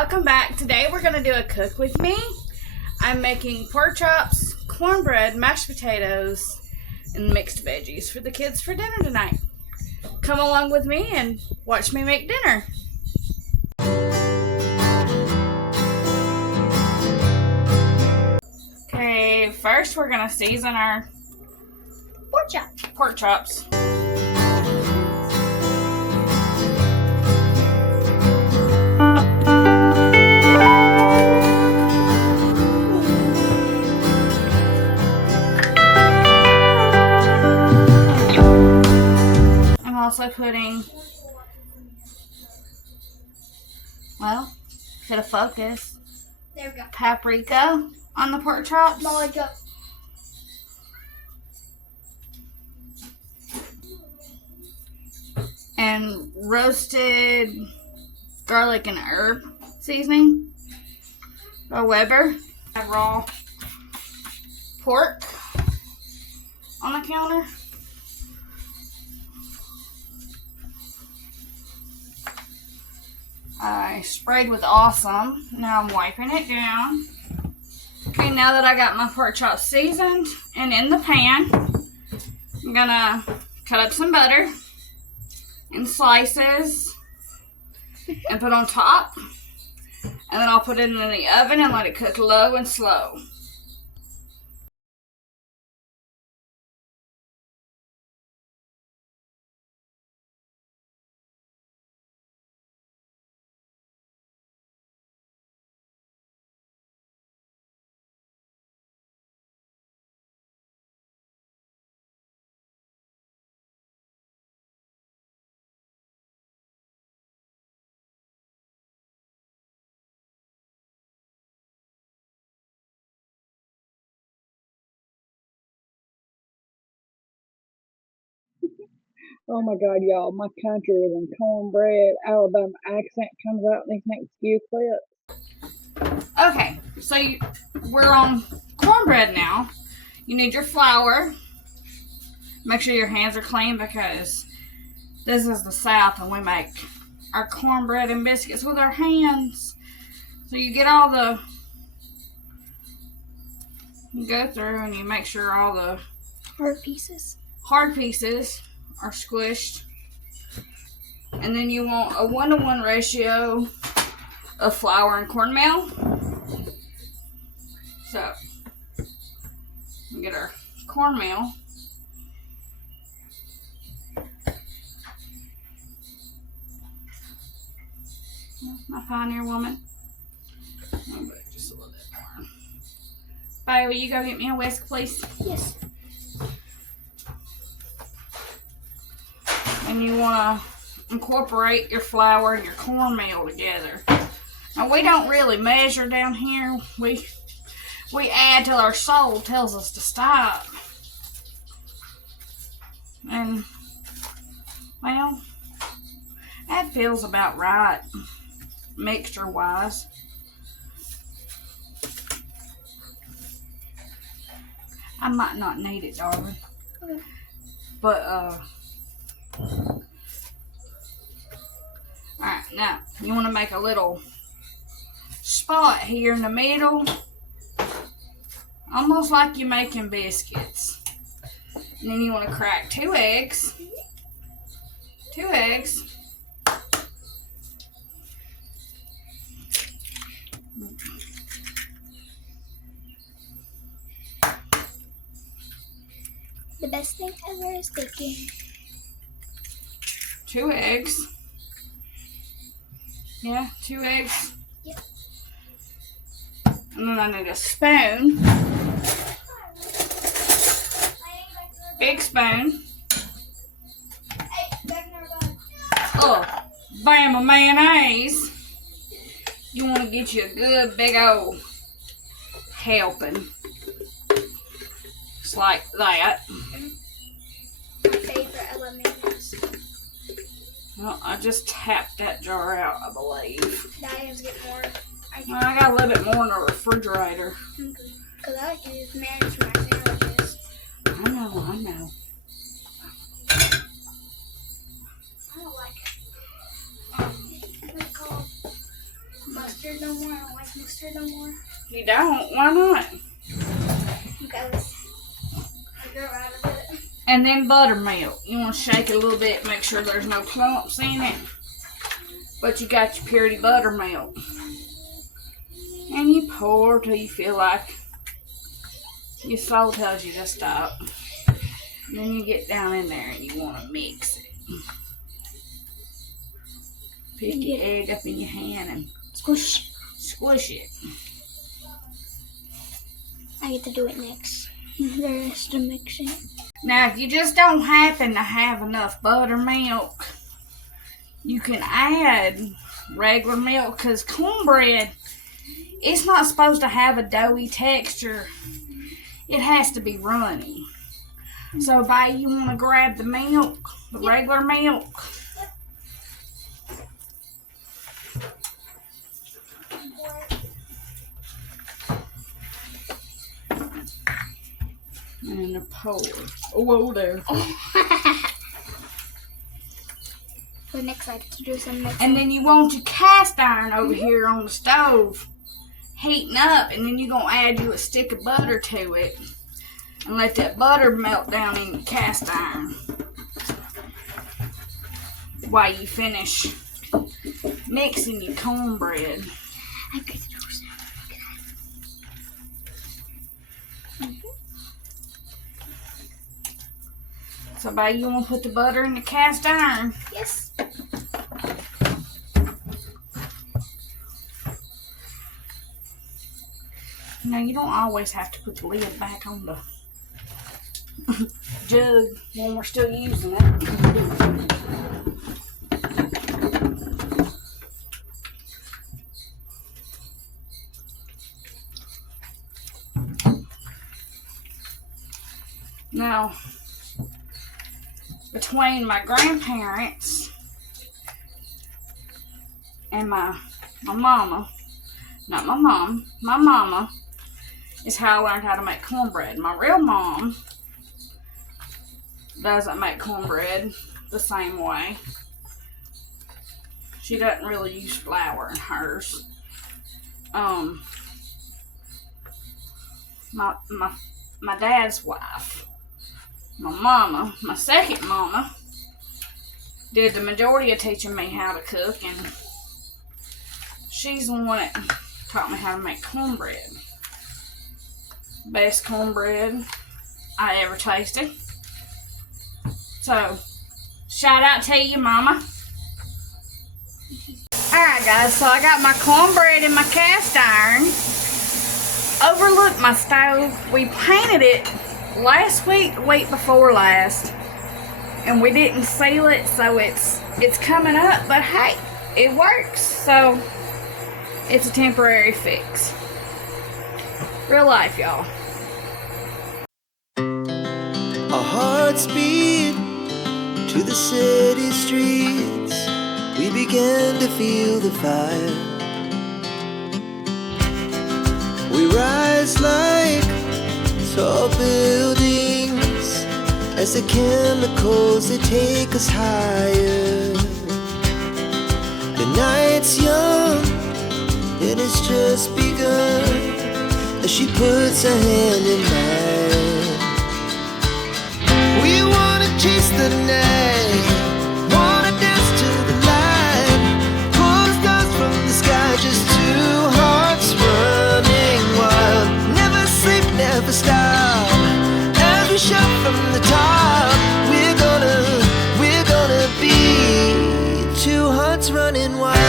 welcome back. Today we're going to do a cook with me. I'm making pork chops, cornbread, mashed potatoes, and mixed veggies for the kids for dinner tonight. Come along with me and watch me make dinner. Okay, first we're going to season our pork chops. Also putting, well, hit a focus. There we go. Paprika on the pork chops. And roasted garlic and herb seasoning. A Weber. I have raw pork on the counter. I sprayed with Awesome. Now I'm wiping it down. Okay, now that I got my pork chops seasoned and in the pan, I'm gonna cut up some butter in slices and put on top. And then I'll put it in the oven and let it cook low and slow. Oh my God, y'all, my country is in cornbread. Alabama accent comes out in these next few clips. Okay, so we're on cornbread now. You need your flour. Make sure your hands are clean because this is the South and we make our cornbread and biscuits with our hands. So you get all you go through and you make sure all the hard pieces are squished. And then you want a 1-to-1 ratio of flour and cornmeal. So, we get our cornmeal. My pioneer woman. Just a little bit more. Bye, will you go get me a whisk, please? Yes. And you want to incorporate your flour and your cornmeal together. Now, we don't really measure down here. We add till our soul tells us to stop. And, well, that feels about right, mixture-wise. I might not need it, darling. Okay. But, alright, now, you want to make a little spot here in the middle. Almost like you're making biscuits. And then you want to crack 2 eggs. 2 eggs. The best thing ever is baking. 2 eggs. Yeah, 2 eggs. Yep. And then I need a spoon. Big spoon. Oh, bam, mayonnaise. You want to get you a good big old helping. Just like that. My favorite, I love mayonnaise. Well, I just tapped that jar out, I believe. Now I have to get more. I got a little bit more in the refrigerator. Because I like to use mayonnaise for my sandwiches. I know. I don't like it. What's it called? Mustard. else mustard no more. You don't? Why not? Because I grew out of it. And then buttermilk. You want to shake it a little bit, make sure there's no clumps in it. But you got your purity buttermilk. And you pour till you feel like your soul tells you to stop. And then you get down in there and you want to mix it. Pick your egg up in your hand and squish it. I get to do it next. The rest of mixing. Now, if you just don't happen to have enough buttermilk, you can add regular milk, because cornbread, it's not supposed to have a doughy texture. It has to be runny. So, babe, you want to grab the milk, the regular milk. And a pour. Oh, there. So next I have to do some mixing. And then you want your cast iron over here on the stove heating up, and then you're going to add you a stick of butter to it and let that butter melt down in your cast iron while you finish mixing your cornbread. I get to do something. So, babe, you want to put the butter in the cast iron? Yes. Now, you don't always have to put the lid back on the jug when we're still using it. Now, between my grandparents and my mama, not my mom, my mama is how I learned how to make cornbread. My real mom doesn't make cornbread the same way. She doesn't really use flour in hers. My dad's wife, my mama, my second mama, did the majority of teaching me how to cook, and she's the one that taught me how to make cornbread. Best cornbread I ever tasted. So, shout out to you, Mama. Alright, guys, so I got my cornbread in my cast iron. Overlooked my stove. We painted it last week, the week before last, and we didn't seal it, so it's coming up, but hey, it works, so it's a temporary fix. Real life, y'all. Our hearts beat to the city streets. We began to feel the fire. We rise like tall buildings as the chemicals, they take us higher. The night's young, it has just begun, as she puts her hand in mine. We wanna chase the night, wanna dance to the light, pull the stars from the sky, just two hearts running wild. Never sleep, never stop, as we shout from the top. We're gonna be two hearts running wild.